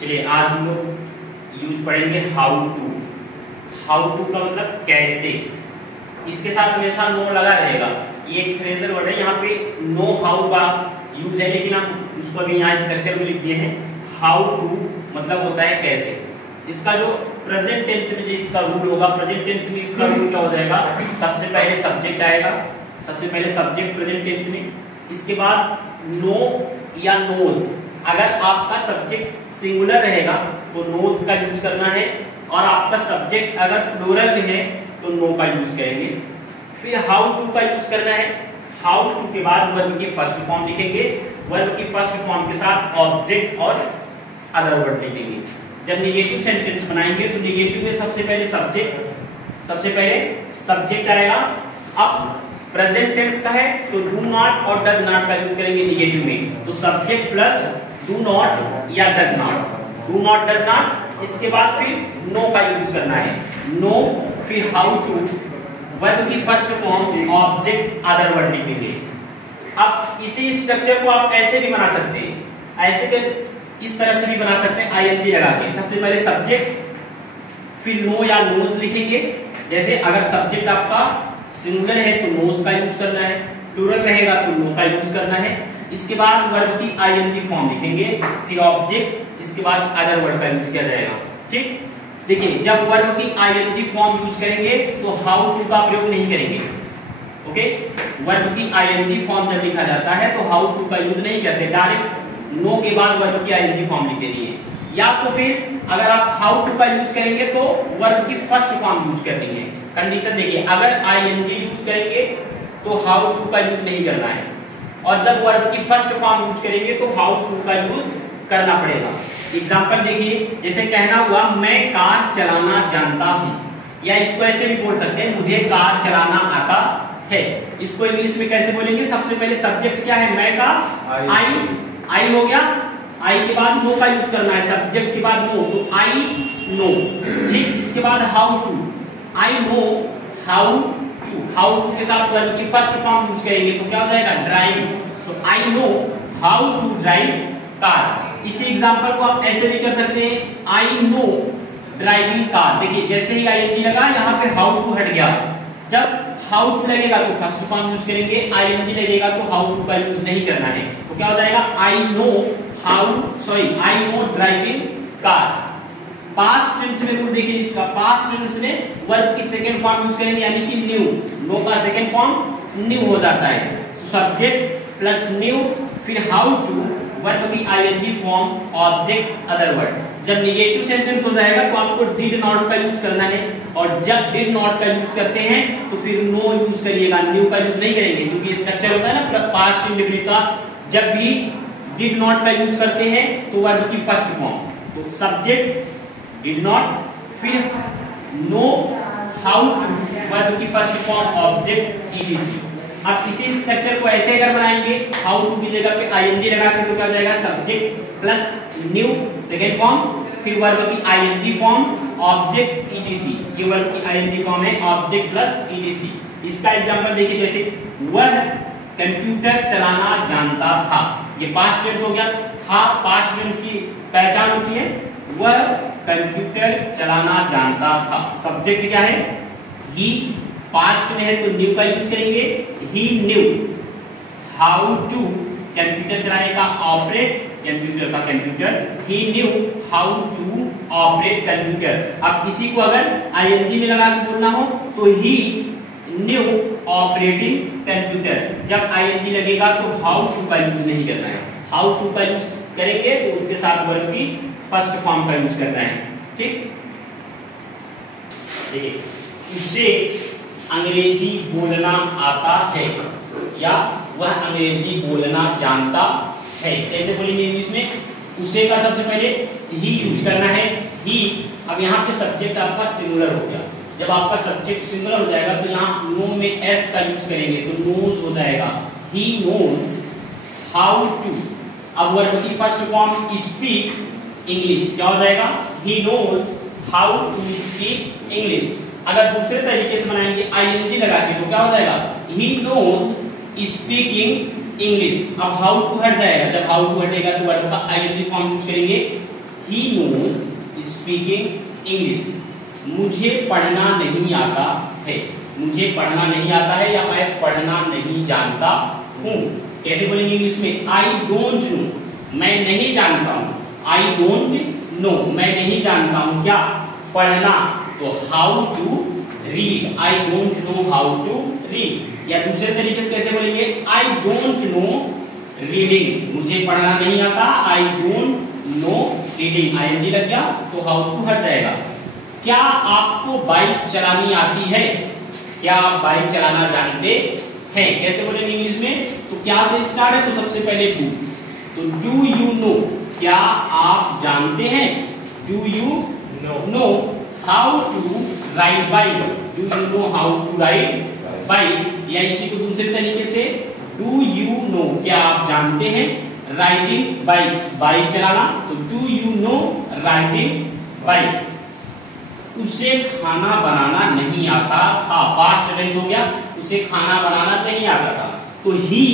चलिए आज हम लोग यूज पढ़ेंगे हाउ टू। हाउ टू का मतलब कैसे। इसके साथ हमेशा नो लगा रहेगा। ये एक फ्रेजल वर्ड है, यहाँ पे नो हाउ का यूज है, लेकिन हम उसको अभी यहाँ स्ट्रक्चर में लिख दिए हैं। हाउ टू मतलब होता है कैसे। इसका जो प्रेजेंट टेंस में जो इसका रूल होगा, प्रेजेंट टेंस में इसका रूल क्या हो जाएगा, सबसे पहले सब्जेक्ट आएगा, सबसे पहले सब्जेक्ट प्रेजेंट टेंस में, इसके बाद नो या नोज। अगर आपका सब्जेक्ट सिंगुलर रहेगा तो नोज का यूज करना है, और आपका सब्जेक्ट अगर प्लूरल में है तो नो का यूज करेंगे। फिर हाउ टू का यूज करना है। हाउ टू के बाद वर्ब की फर्स्ट फॉर्म लिखेंगे, वर्ब की फर्स्ट फॉर्म के साथ ऑब्जेक्ट और अदर वर्ड लिखेंगे। जब निगेटिव सेंटेंस बनाएंगे तो निगेटिव में सबसे पहले सब्जेक्ट आएगा। अब प्रेजेंट टेंस का है तो डू नॉट और डज नॉट का यूज करेंगे निगेटिव में, तो सब्जेक्ट प्लस डू नॉट या does not, do not does not. इसके बाद फिर नो का यूज करना है, नो, फिर हाउ टू, वर्ब की first form object other word लिखेंगे। अब इसी स्ट्रक्चर को आप ऐसे भी बना सकते हैं, ऐसे के इस तरह से भी बना सकते हैं आईएनजी लगा के। सबसे पहले सब्जेक्ट फिर नो या नोज लिखेंगे। जैसे अगर सब्जेक्ट आपका सिंगुलर है तो नोज का यूज करना है, प्लूरल रहेगा तो नो का यूज करना है। इसके बाद वर्ब की आईएनजी फॉर्म लिखेंगे, फिर ऑब्जेक्ट, इसके बाद अदर वर्ड का यूज किया जाएगा। ठीक, देखिए जब वर्ब की आईएनजी फॉर्म यूज करेंगे तो हाउ टू का प्रयोग नहीं करेंगे। ओके, वर्ब की आईएनजी फॉर्म जब लिखा जाता है तो हाउ टू का यूज नहीं करते, डायरेक्ट नो के बाद वर्ब की आईएनजी फॉर्म लिख देनी है। या तो फिर अगर आप हाउ टू का यूज करेंगे तो वर्ब की फर्स्ट फॉर्म यूज करनी है। कंडीशन देखिए, अगर आईएनजी यूज करेंगे तो हाउ टू का यूज नहीं करना है, और जब वर्ब की फर्स्ट फॉर्म यूज करेंगे तो हाउ टू का यूज करना पड़ेगा। एग्जांपल देखिए, जैसे कहना हुआ मैं कार चलाना जानता हूं, या इसको ऐसे भी बोल सकते हैं मुझे कार चलाना आता है। इसको इंग्लिश में कैसे बोलेंगे, सबसे पहले सब्जेक्ट क्या है, मैं का आई हो गया, आई के बाद नो का यूज करना है, सब्जेक्ट के बाद नो, तो आई नो। ठीक, इसके बाद how to, I know how to, how to के साथ वर्ब की फर्स्ट फॉर्म यूज करेंगे तो क्या हो जाएगा, drive. So I know how to drive car. इसी एग्जांपल को आप ऐसे भी कर सकते हैं, आई नो ड्राइविंग कार। देखिए जैसे ही आईएनजी लगा यहाँ पे हाउ टू हट गया। जब हाउ टू लगेगा तो फर्स्ट फॉर्म यूज करेंगे, आईएनजी लगेगा तो हाउ टू का यूज नहीं करना है। तो क्या हो जाएगा, I know I know driving car. Past tense में रूल देखिए इसका, पास्ट टेंस में वर्ब की सेकंड फॉर्म यूज करेंगे, यानी कि न्यू, नो का सेकंड फॉर्म न्यू हो जाता है। सब्जेक्ट प्लस न्यू, फिर हाउ टू, वर्ब की ING form, object other word. जब निगेटिव सेंटेंस हो जाएगा तो आपको डिड नॉट का यूज करना है, और जब डिड नॉट का यूज करते हैं तो फिर नो यूज करिएगा, न्यू का यूज नहीं करेंगे, क्योंकि स्ट्रक्चर होता है ना पास्ट इंडेफिनिट का। जब भी डिड नॉट का यूज करते हैं तो वर्ब की फर्स्ट फॉर्म, तो सब्जेक्ट डिड नॉट, फिर नो, हाउ टू, वर्ब की फर्स्ट फॉर्म, ऑब्जेक्ट ईटीसी। अब इसी स्ट्रक्चर को ऐसे अगर बनाएंगे, हाउ टू की जगह पे आईएनजी लगा के तो क्या हो जाएगा, subject plus new second form, फिर वर्ब की आईएनजी फॉर्म, ऑब्जेक्ट ईटीसी। ये वर्ब की आईएनजी फॉर्म है, ऑब्जेक्ट प्लस ईटीसी। इसका एग्जांपल देखिए, जैसे वह कंप्यूटर चलाना जानता था, ये पास्ट टेंस हो गया। था पास्ट टेंस की पहचान होती है, वह कंप्यूटर चलाना जानता था। सब्जेक्ट क्या है, ही, पास्ट में है तो न्यू का यूज करेंगे, he knew how to, computer चलाने का, ऑपरेट कंप्यूटर का computer, he knew how to operate computer. अब किसी को अगर आईएनजी में लगा के बोलना हो तो ही न्यू ऑपरेटिंग कंप्यूटर। जब आईएनजी लगेगा तो हाउ टू का यूज नहीं करना है, हाउ टू का यूज करेंगे तो उसके साथ वर्ब की फर्स्ट फॉर्म का यूज करना है। ठीक, देखिए उसे अंग्रेजी बोलना आता है, या वह अंग्रेजी बोलना जानता है। कैसे बोलेंगे इंग्लिश में, उसे का सबसे पहले ही यूज करना है, ही। अब यहाँ पे सब्जेक्ट आपका सिंगुलर हो गया, जब आपका सब्जेक्ट सिंगुलर हो जाएगा तो यहाँ नो में एस का यूज करेंगे तो नोज हो जाएगा, ही नोज हाउ टू। अब वर्ब की फर्स्ट फॉर्म स्पीक इंग्लिश, क्या हो जाएगा, he knows how to speak English. अगर दूसरे तरीके से बनाएंगे आईएनजी लगा के तो क्या हो जाएगा, ही नोज स्पीकिंग इंग्लिश। अब हाउ टू हट जाएगा, जब हाउ टू हटेगा तो वर्ब का आईएनजी फॉर्म यूज करेंगे, ही नोज स्पीकिंग इंग्लिश। मुझे पढ़ना नहीं आता है, मुझे पढ़ना नहीं आता है या मैं पढ़ना नहीं जानता हूँ। कैसे बोलेंगे इंग्लिश में? आई डोंट नो, मैं नहीं जानता हूँ। आई डोंट नो, मैं नहीं जानता हूँ क्या? पढ़ना। तो how to read, I don't know how to read. या दूसरे तरीके से कैसे बोलेंगे? आई डोंट नो रीडिंग, मुझे पढ़ना नहीं आता, I don't know reading. ING लग गया तो हाउ टू हट जाएगा। क्या आपको बाइक चलानी आती है? क्या आप बाइक चलाना जानते हैं? कैसे बोलेंगे इंग्लिश में? तो क्या से स्टार्ट है, तो सबसे पहले डू। तो डू यू नो, क्या आप जानते हैं? Do you know how to ride bike? Do you know how to ride bike? या इसी को दूसरे तरीके से डू यू नो, क्या आप जानते हैं राइडिंग बाइक, बाइक चलाना? तो do you no riding bike. उसे खाना बनाना नहीं आता था, पास्ट टेंस हो गया, उसे खाना बनाना नहीं आता था। तो ही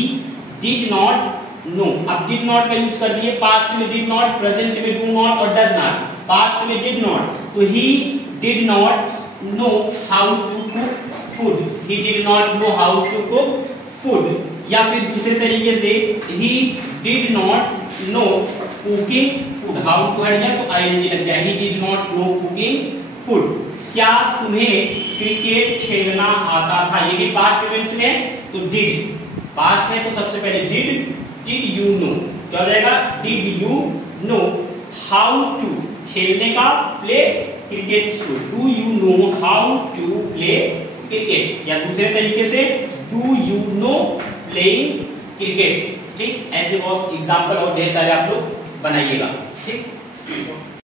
डिड नॉट नो, अब डिड नॉट का यूज कर दिए, पास्ट में डिड नॉट, प्रेजेंट में डू नॉट और डज नॉट। पास्ट में डिड नॉट, तो he did not know how to cook food, he did not know how to cook food. या फिर दूसरे तरीके से he did not know cooking food, how to हट गया तो आईएनजी लग गया, he did not know cooking food. क्या तुम्हें क्रिकेट खेलना आता था? ये भी पास्ट टेंस में है तो डिड, पास्ट है तो सबसे पहले डिड यू नो, क्या हो जाएगा? Did you know how to, खेलने का, play cricket. So do you know how to play cricket. या दूसरे तरीके से do you know playing cricket. ठीक, ऐसे बहुत एग्जाम्पल और ढेर सारे आप लोग बनाइएगा। ठीक।